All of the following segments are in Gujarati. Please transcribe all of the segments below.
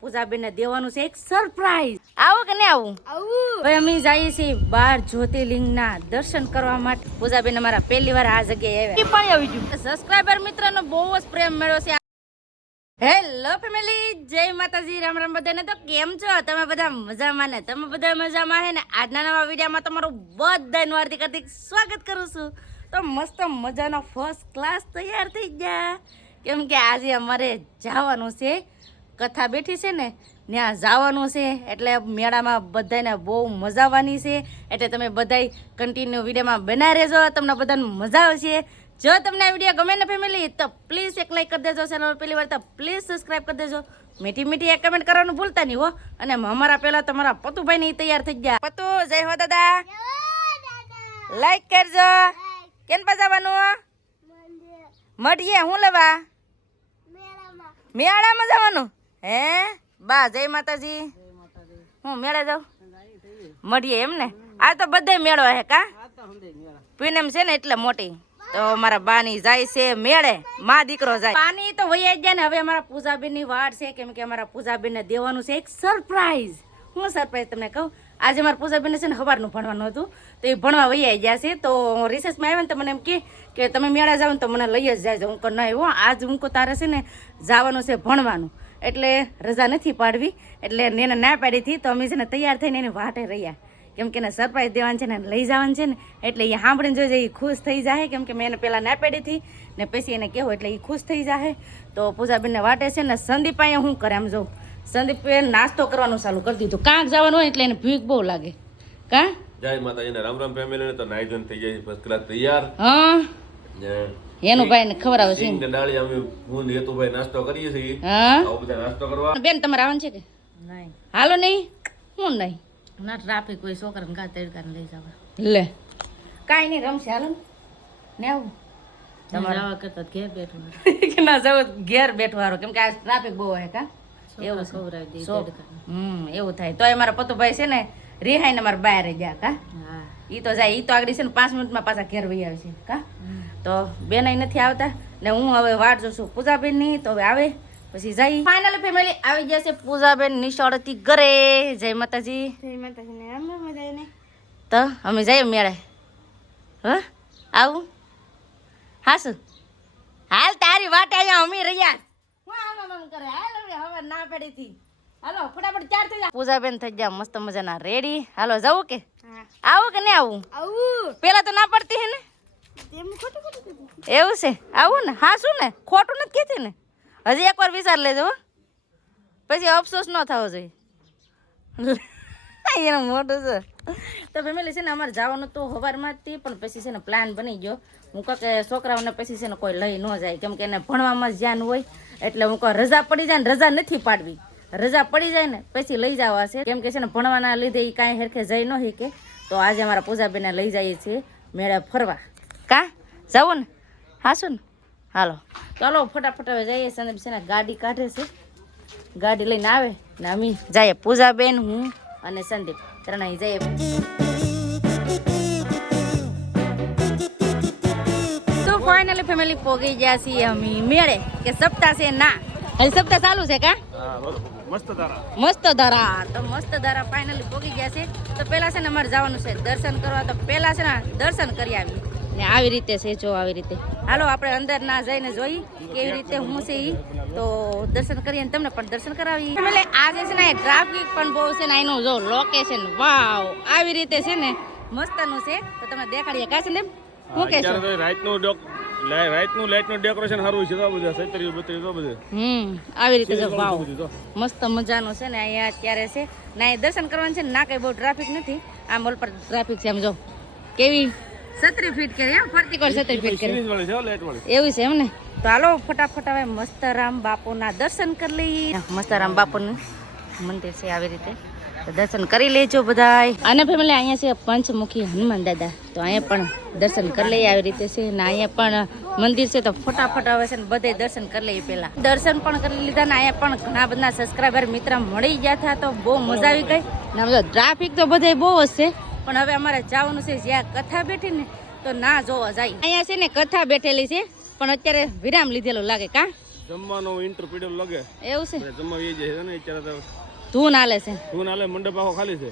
પૂજાબેનને દેવાનું છે એક સરપ્રાઈઝ. આવો કે નહીં આવું? હવે અમે જઈએ છીએ 12 જ્યોતિર્લિંગના દર્શન કરવા માટે. પૂજાબેન અમારા પહેલી વાર આ જગ્યાએ આવ્યા. પણ આવી ગયું સબસ્ક્રાઇબર મિત્રનો બહુ જ પ્રેમ મળ્યો છે. હેલો ફેમિલી, જય માતાજી, રામ રામ બધાને. તો કેમ છો તમે બધા? મજામાં ને? તમે બધા મજામાં હે ને? આજના નવા વિડીયોમાં તમારું બધાનું હાર્દિક હાર્દિક સ્વાગત કરું છું. તો મસ્ત મજાનો ફર્સ્ટ ક્લાસ તૈયાર થઈ ગયા, કેમ કે આજે અમારે જવાનું છે. કથા બેઠી છે ને ત્યાં જવાનું છે, એટલે મેળામાં બધાને બહુ મજા આવવાની છે. એટલે તમે બધાય કન્ટિન્યુ વિડીયોમાં બનાવી રહેજો, તમને બધાને મજા આવશે. જો તમને આ વિડીયો ગમે ને ફેમિલી, તો પ્લીઝ એક લાઈક કરી દેજો. ચેનલ પહેલી વાર તો પ્લીઝ સબસ્ક્રાઈબ કરી દેજો. મીઠી મીઠી એક કમેન્ટ કરવાનું ભૂલતા નહીં હો. અને અમારા પહેલા તમારા પતુભાઈ ને તૈયાર થઈ ગયા. પતુ, જય હો દાદા. લાઈક કરજો. કેમ જવાનું? મઢીએ હું લેવા? મેળામાં જવાનું હે? બા જય માતાજી. હું મેળે જાઉં? મળીએ એમ ને? આ તો બધે મેળો હે કા? પૂનમ છે ને એટલે મોટી. તો અમારા બાની જાય છે મેળે, માં દીકરો જાય. પાણી તો વહી જાય ને. હવે અમારા પૂજાબેન ની વાડ છે, કેમ કે અમારા પૂજાબેન ને દેવાનું છે એક સરપ્રાઈઝ. હું સરપ્રાઈઝ તમને કહું. આજે અમારા પૂજાબેન છે ને સવારનું ભણવાનું હતું, તો એ ભણવા વહી ગયા છે. તો રિસેસમાં આવ્યા ને તો મને એમ કે તમે મેળા જાવ ને તો મને લઈ જ જાય. હું કહું નહીં હો, આજ હું કહું તારે છે ને જવાનું છે ભણવાનું, એટલે રજા નથી પાડવી. એટલે એને ના પાડી હતી, તો અમે છે ને તૈયાર થઈને એને વાટે રહ્યા, કેમ કે એને સરપ્રાઈઝ દેવાનું છે ને લઈ જવાનું છે ને. એટલે એ સાંભળીને જોઈ એ ખુશ થઈ જાય, કેમ કે મેં એને પહેલાં ના પાડી હતી ને પછી એને કહેવું એટલે એ ખુશ થઈ જાય. તો પૂજાબેનને વાટે છે ને. સંદીપ અહીંયા શું કરે આમ જો, સંદીપે નાસ્તો કરવાનું ચાલુ કરી દીધું. કાંક જવાનું હોય એટલે એને ભૂખ બહુ લાગે. કા જય માતાજીને રામ રામ ફેમિલી ને. તો નાઈ ધોઈને થઈ જાય ફર્સ્ટ ક્લાસ તૈયાર. હા, એનું ભાઈ ને ખવડાવે છે. સિંગ ડાળી અમે હું હેતુભાઈ નાસ્તો કરીએ છીએ. હા, આવો બધા નાસ્તો કરવા. બેન તમારે આવવાનું છે કે નહીં? હાલો નહીં. હું નહીં ના ટ્રાફિક કોઈ છોકરાને ગા તડકાને લઈ જવા. લે કાંઈ નહીં, રમશે. હાલો ને આવું તમારે જવા કરતા ઘેર બેઠું કે ના જવું ઘેર બેઠું સારું, કેમ કે આ ટ્રાફિક બહુ હોય. કા એવું ખવડાવી દે. એવું થાય. તો અમારા પતુભાઈ છે ને રિહાઈને મારા બહાર ગયા. કા ઈ તો જાય, ઈ તો આગળ છે ને 5 મિનિટમાં પાછા ઘેર વહી આવે છે. કા તો બેન નથી આવતા ને હું હવે વાટ જોઉં છું પૂજાબેન ની. તો હવે આવે પછી જઈ. ફાઇનલી ફેમિલી આવી ગયા છે પૂજાબેન નિશાળથી ઘરે. જય માતાજી. જય માતાજી. તો અમે જઈએ મેળે. હ આવું હા શું? હાલ તારી વાટે અહીંયા અમે રહ્યા. પૂજાબેન થઈ ગયા મસ્ત મજાના રેડી. હાલો જવું કે આવું કે નહીં આવું? પેલા તો ના પડતી હે ને. એવું છે? આવું ને? હા શું ને, ખોટું નથી કહેતી ને. હજી એકવાર વિચાર લેજો, પછી અફસોસ ન થવો જોઈએ. એનું મોટું છે. તો ફેમિલી છે ને અમારે જવાનું તો સવારમાં જ, પણ પછી છે ને પ્લાન બની ગયો. હું કહું કે છોકરાઓને પછી છે ને કોઈ લઈ ન જાય, કેમ કે એને ભણવામાં જ ધ્યાન હોય. એટલે હું કહું રજા પડી જાય ને, રજા નથી પાડવી. રજા પડી જાય ને પછી લઈ જવા છે, કેમ કે છે ને ભણવાના લીધે એ કાંઈ હેરખે જઈ ન શકે. તો આજે અમારા પૂજાબેનને લઈ જઈએ છીએ મેળે ફરવા. કા જવું ને? હા શું ને? હાલો ચાલો ફટાફટ હવે જઈએ. સંદીપ છે ને ગાડી કાઢે છે, ગાડી લઈને આવે ને અમે જઈએ. પૂજાબેન, હું અને સંદીપ ત્રણેય જઈએ. તો ફાઇનલી ફેમિલી પોગી ગયા છીએ અમે મેળે. કે સપ્તાહ છે ના? હજી સપ્તાહ ચાલુ છે. કા મસ્ત ધારા. તો મસ્ત ધારા ફાઇનલી પોગી ગયા છે. તો પેલા છે ને અમારે જવાનું છે દર્શન કરવા. તો પેલા છે ને દર્શન કરી આવી ને આવી રીતે છે જો, આવી રીતે. હાલો આપણે અંદર ના જઈને જોઈ કેવી રીતે હું છે ઈ. તો દર્શન કરીએ ને તમને પણ દર્શન કરાવી. એટલે આજે છે ને ટ્રાફિક પણ બહુ છે ને એનું જો લોકેશન વાવ આવી રીતે છે ને મસ્તનું છે. તો તમને દેખાડીએ. કાશે ને હું કે છે રાતનું લાઈટનું ડેકોરેશન સારું છે. તો બધા 37 તો બધે આવી રીતે જો વાવ મસ્ત મજાનું છે ને. અહીંયા અત્યારે છે ને અહીંયા દર્શન કરવાનું છે ને. ના કઈ બહુ ટ્રાફિક નથી. આ મોલ પર ટ્રાફિક છે. આમ જો કેવી 37 ફીટ કરી ફરતી કરી 37 ફીટ કરી એવું છે એમ ને. તો હાલો ફટાફટ હવે મસ્તરામ બાપુના દર્શન કરી લઈએ. મસ્તરામ બાપુનું મંદિર છે આવી રીતે. તો દર્શન કરી લેજો બધા. અને ફેમિલી અહીંયા છે પંચમુખી હનુમાન દાદા. તો અહીંયા પણ દર્શન કરી લઈએ આવી રીતે છે ને. અહીંયા પણ મંદિર છે. તો ફટાફટ હવે છે ને બધે દર્શન કરી લઈએ. પેલા દર્શન પણ કરી લીધા ને અહીંયા પણ ઘણા બધા સબસ્ક્રાઈબર મિત્ર મળી ગયા હતા. તો બહુ મજા આવી ગઈ ને. ટ્રાફિક તો બધે બહુ જ છે, પણ હવે અમારે જવાનું છે જ્યાં કથા બેઠી ને તો ના જોવા જાય. અહીંયા છે ને કથા બેઠેલી છે, પણ અત્યારે વિરામ લીધેલો લાગે. કા જમવાનો ઇન્ટર પીડર લાગે એવું છે જમવા એ જાય છે ને અત્યારે તો ધૂન હાલે છે ધૂન હાલે મંડપ આખો ખાલી છે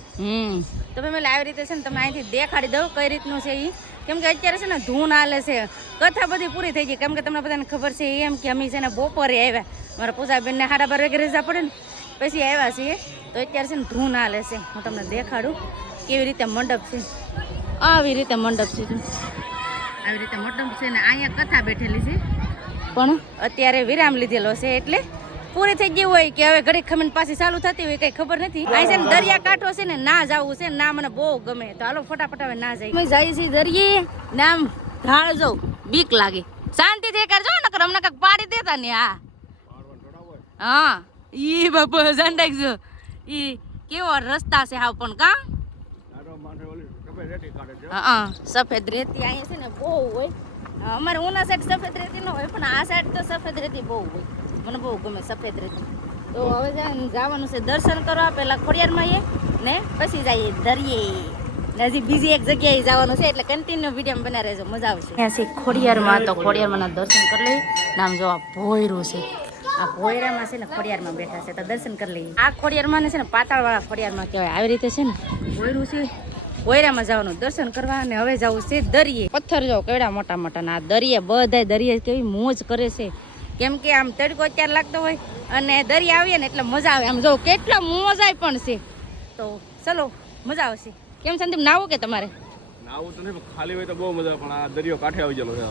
તો ફેમિલી આવી રીતે છે ને તમે અહીંથી દેખાડી દઉં કઈ રીતનું છે એ કેમ કે અત્યારે છે ને ધૂન હાલે છે કથા બધી પૂરી થઈ ગઈ કેમ કે તમને બધાને ખબર છે એમ કે અમે છે ને બપોરે આવ્યા મારા પૂજાબેનને 12:30 વાગે રજા પડે ને પછી આવ્યા છીએ તો અત્યારે છે ને ધૂન હાલે છે હું તમને દેખાડું કેવી રીતે મંડપ છે આવી રીતે મંડપ છે આવી રીતે મંડપ છે ને અહીંયા કથા બેઠેલી છે પણ અત્યારે વિરામ લીધેલો છે એટલે પૂરી થઈ ગઈ હોય કે હવે ઘડી ખમીને પાછી ચાલુ થતી હોય કઈ ખબર નથી અહીં છે ને દરિયા કાંઠો છે ને ના જવું છે ના મને બહુ ગમે તો હાલો ફટાફટ હવે ના જાય અમે જઈએ છીએ દરિયે નામ ઢાળ જાઉં બીક લાગે શાંતિથી કરજો નકર અમને કાંઈક પાડી દેતા ને હા ઈ બાપા સંડાઈ ઈ કેવો રસ્તા છે હાવ પણ કા હા સફેદ રેતી અહીંયા છે ને બહુ હોય અમારે ઉના સાઈડ સફેદ રેતી ન હોય પણ આ સાઈડ તો સફેદ રેતી બહુ હોય મને બહુ ગમે સફેદ રેતી તો હવે જવાનું છે દર્શન કરવા પહેલા ખોડિયારમાં ને પછી જઈએ દરિયે હજી બીજી એક જગ્યાએ જવાનું છે એટલે કન્ટિન્યુ વિડીયો બના રહેજો મજા આવશે અહીંયા છે ખોડિયારમાં તો ખોડિયારમાં દર્શન કરી લઈએ નામ જો આ ભોયરું છે આ ભોયરામાં છે ને ખોડિયારમાં બેઠા છે તો દર્શન કરી લઈએ આ ખોડિયારમાં છે ને પાતાળવાળા ખોડિયારમાં કહેવાય આવી રીતે છે ને ભોયરું છે ભોયરામાં જવાનું દર્શન કરવા અને હવે જવું છે દરિયે પથ્થર જો કેવડા મોટા મોટા ના દરિયે બધાય દરિયે કેવી મોજ કરે છે કેમ કે આમ તડકો અત્યારે લાગતો હોય અને દરિયા આવીએ ને એટલે મજા આવે આમ જો કેટલા મોજાય પણ છે તો ચલો મજા આવશે કેમ સંદીપ નાવું કે તમારે નાવું તો નહીં ખાલી હોય તો બહુ મજા પણ આ દરિયો કાંઠે આવી ગયેલો છે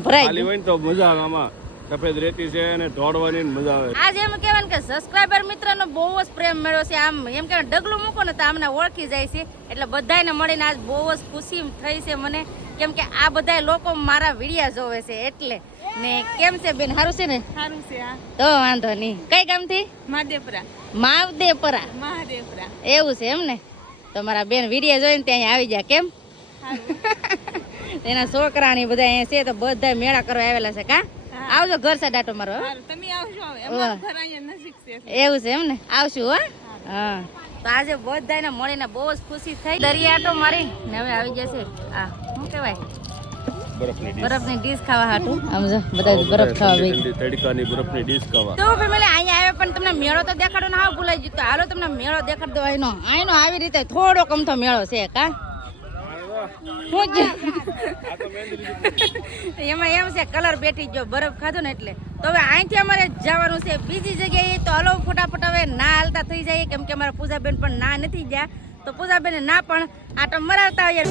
ભરાય ખાલી હોય ને તો મજા આવે આમાં સફેદ રેતી છે અને દોડવાની મજા આવે આજ એમ કહેવાય કે સબસ્ક્રાઇબર મિત્રનો બહુ જ પ્રેમ મળ્યો છે આમ એમ કે ડગલું મૂકો ને તો આમને ઓળખી જાય છે એટલે બધાને મળીને આજ બહુ જ ખુશી થઈ છે મને કેમ કે આ બધા લોકો મારા વિડિયા જોવે છે એટલે ને કેમ છે બેન સારું છે ને સારું છે આ તો વાંધો નહીં કઈ ગામથી મહાદેવપુરા માવદેપરા એવું છે એમ ને તો મારા બેન વિડિયા જોઈને ત્યાં આવી ગયા કેમ એના છોકરાની બધા અહીંયા છે તો બધા મેળા કરવા આવેલા છે કા આવજો ઘર સાઈડ આટો મારો તમે આવજો હવે અમારું ઘર અહીંયા નજીક છે એવું છે એમ ને આવશું હા તો આજે બધાને મળીને બહુ જ ખુશી થઈ દરિયા આટો મારી ને હવે આવી જશે આ શું કહેવાય બરફની ડીશ ખાવા હાટું આમ જો બધા બરફ ખાવા બેસી તડકાની બરફની ડીશ ખાવા તો ફેમિલી અહીંયા આવે પણ તમને મેળો તો દેખાડો ને હા ભૂલાઈ ગયું તો હાલો તમને મેળો દેખાડ દો અહીંનો આવી રીતે થોડો કમથો મેળો છે કા એમાં એમ છે કલર બેઠી ગયો બરફ ખાધો ને એટલે તો હવે અહીંથી અમારે જવાનું છે બીજી જગ્યાએ તો હલો ફટાફટ હવે ના હાલતા થઈ જાય કેમ કે અમારા પૂજાબેન પણ ના નથી ગયા તો પૂજાબેન ના પણ આટો મરાવતા હોય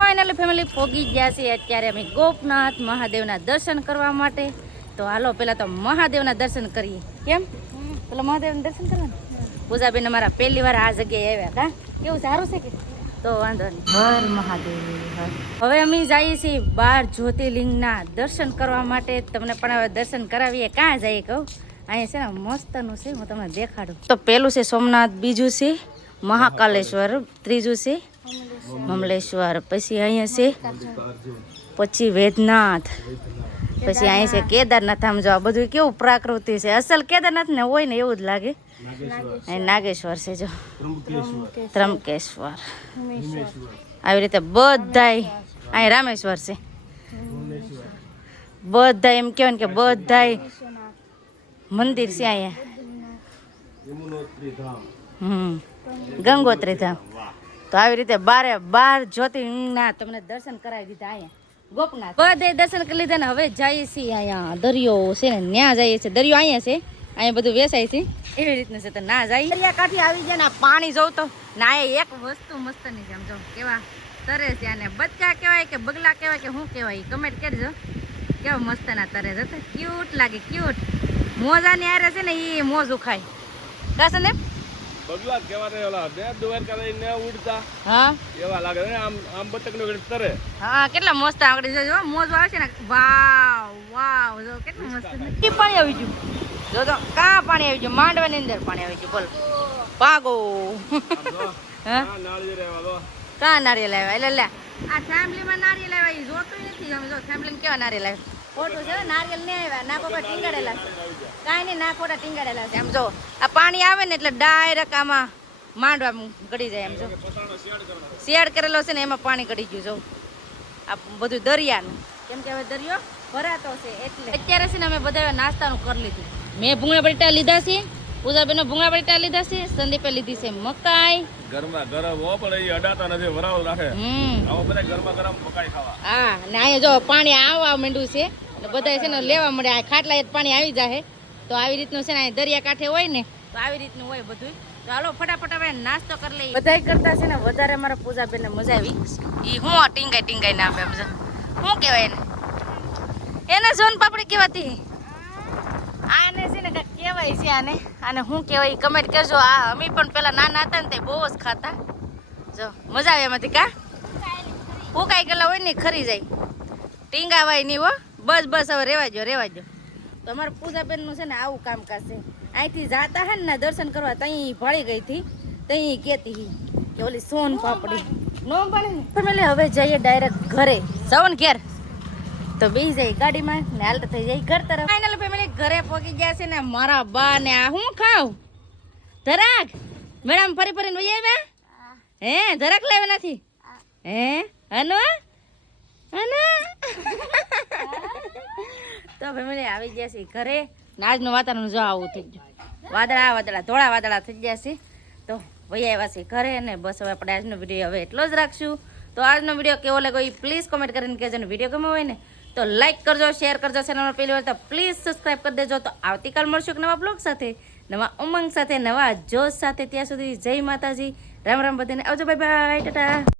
ફાઇનલી ફેમિલી પોગી ગયા છે અત્યારે અમે ગોપનાથ મહાદેવના દર્શન કરવા માટે તો હાલો પેલા તો મહાદેવના દર્શન કરીએ કેમ પેલા મહાદેવના દર્શન કરવાના પૂજાબેન અમારા પહેલી વાર આ જગ્યાએ આવ્યા કા કેવું સારું છે કે તો વાંધો નહીં હર મહાદેવ હવે અમે જઈએ છીએ 12 જ્યોતિર્લિંગના દર્શન કરવા માટે તમને પણ હવે દર્શન કરાવીએ ક્યાં જઈએ કહું અહીંયા છે ને મસ્તનું છે હું તમને દેખાડું તો પેલું છે સોમનાથ બીજું છે મહાકાલેશ્વર ત્રીજું છે મમલેશ્વર પછી અહીંયા છે પછી વેદનાથ પછી અહીં છે કેદારનાથ આમ જો આ બધું કેવું પ્રાકૃતિ છે અસલ કેદારનાથ ને હોય ને એવું જ લાગે અહીં નાગેશ્વર છે જો ત્રંબકેશ્વર આવી રીતે બધાય અહીં રામેશ્વર છે બધા એમ કહેવાય ને કે બધાય મંદિર છે અહીંયા ગંગોત્રી ધામ તો આવી રીતે 12 જ્યોતિર્લિંગના તમને દર્શન કરાવી દીધા અહીંયા ગોપનાથ બધે દર્શન કરી લીધા ને હવે જઈએ છીએ અહીંયા દરિયો છે ને ત્યાં જઈએ છીએ દરિયો અહીંયા છે અહીંયા બધું વેચાય છે એવી રીતનું છે તો ના જાય દરિયા કાંઠે આવી જાય ને પાણી જોઉં તો ના એક વસ્તુ મસ્તની છે આમ જો કેવા તરે છે અને બચ્ચા કહેવાય કે બગલા કહેવાય કે શું કહેવાય કમેન્ટ કરજો કેવા મસ્તના તરે છે ક્યુટ લાગે ક્યુટ મોજાની આરે છે ને એ મોજું ખાય કાશે ને બગલા કેવા ઓલા બે દુવાર કરીને ઉડતા હા એવા લાગે ને આમ આમ બતકનો તરે હા કેટલા મસ્ત આગળ જોજો મોજ આવે છે ને વાવ વાવ જો કેટલું મસ્ત છે પાણી આવી ગયું જો તો કા પાણી આવી ગયું માંડવાની અંદર પાણી આવી ગયું બોલ ભાગો હા નાળિયેર આવ્યા લો કા નારિયેલ આવ્યા એટલે લે આ ફેમિલીમાં નારિયેલ આવ્યા એ જોતું નથી તમે જો ફેમિલીને કેવા નારિયેલ આવ્યા ખોટું છે નારિયેલ નહીં આવ્યા ના કોઈ ટીંગાડેલા છે કાંઈ નહીં ના ખોટા ટીંગાડેલા છે આમ જો આ પાણી આવે ને એટલે ડાયરેક્ટ આમાં માંડવા ગળી જાય એમ જો શેડ કરેલો છે ને એમાં પાણી ગળી ગયું જો આ બધું દરિયાનું, કેમ કે હવે દરિયો ભરાતો છે એટલે અત્યારે છે ને અમે બધા નાસ્તાનું કરી લીધું. મેં ભૂંગળા બટેટા લીધા છે, પૂજાબેનો ભૂંગળા બટેટા લીધા છે, સંદીપે લીધી છે મકાઈ. ગરમા ગરમ હો, પણ એ અડાતા નથી, વરાળ રાખે. આવો બધા ગરમા ગરમ મકાઈ ખાવા. હા, ને અહીંયા જો પાણી આવવા માંડ્યું છે એટલે બધા છે ને લેવા મળે. આ ખાટલા પાણી આવી જાય તો આવી રીતનું છે ને અહીં દરિયા કાંઠે હોય ને તો આવી રીતનું હોય બધું. તો હાલો ફટાફટ આપણે નાસ્તો કરી લઈએ. બધા કરતા છે ને વધારે મારા પૂજાબેનને મજા આવી. એ હું ટીંગાઈ ના આપે સમજો શું કહેવાય એને સોન પાપડી કહેવાતી. આને છે ને કાંઈક કહેવાય છે આને શું કહેવાય કમેન્ટ કરજો. આ અમે પણ પેલા નાના હતા ને તે બહુ જ ખાતા. જો મજા આવે એમાંથી કા ફૂકાઈ ગયેલા હોય ને ખરી જાય, ટીંગાવાય નહીં હો. બસ હવે રેવા જો. તો અમારા પૂજાબેનનું છે ને આવું કામકાજ છે. અહીંથી જાતા હે ને દર્શન કરવા તઈ ભળી ગઈ હતી, તઈ કહેતી કે ઓલી સોન પાપડી નો બને ને. ફેમિલી હવે જઈએ ડાયરેક્ટ ઘરે. જાવ ને ઘેર તો બેસી જાય ગાડીમાં ને હાલતા થઈ જાય ઘર તરફ. ફાઇનલ ફેમિલી ઘરે પહોંચી ગયા છે ને મારા બા ને આ હું ખાવ ધરાક મેડમ ફરીને વહી આવ્યા. હે ધરાક લાવ્યા નથી હે અનુ તો ફેમિલી આવી ગયા છે ઘરે. આજનું વાતાવરણ જો આવું થઈ ગયું, વાદળા ધોળા વાદળા થઈ ગયા છે. તો વહી આવ્યા છે ઘરે ને બસ હવે આપણે આજનો વિડીયો હવે એટલો જ રાખશું. તો આજનો વિડીયો કેવો લાગ્યો એ પ્લીઝ કોમેન્ટ કરીને કહેજો. ને વિડીયો ગમ્યો હોય ને તો લાઈક કરજો, શેર કરજો. ચેનલમાં પહેલી વાર તો પ્લીઝ સબસ્ક્રાઈબ કરી દેજો. તો આવતીકાલ મળશું એક નવા બ્લોગ સાથે, નવા ઉમંગ સાથે, નવા જોશ સાથે. ત્યાં સુધી જય માતાજી, રામ રામ બધાને આવજો, બાય બાય, ટાટા.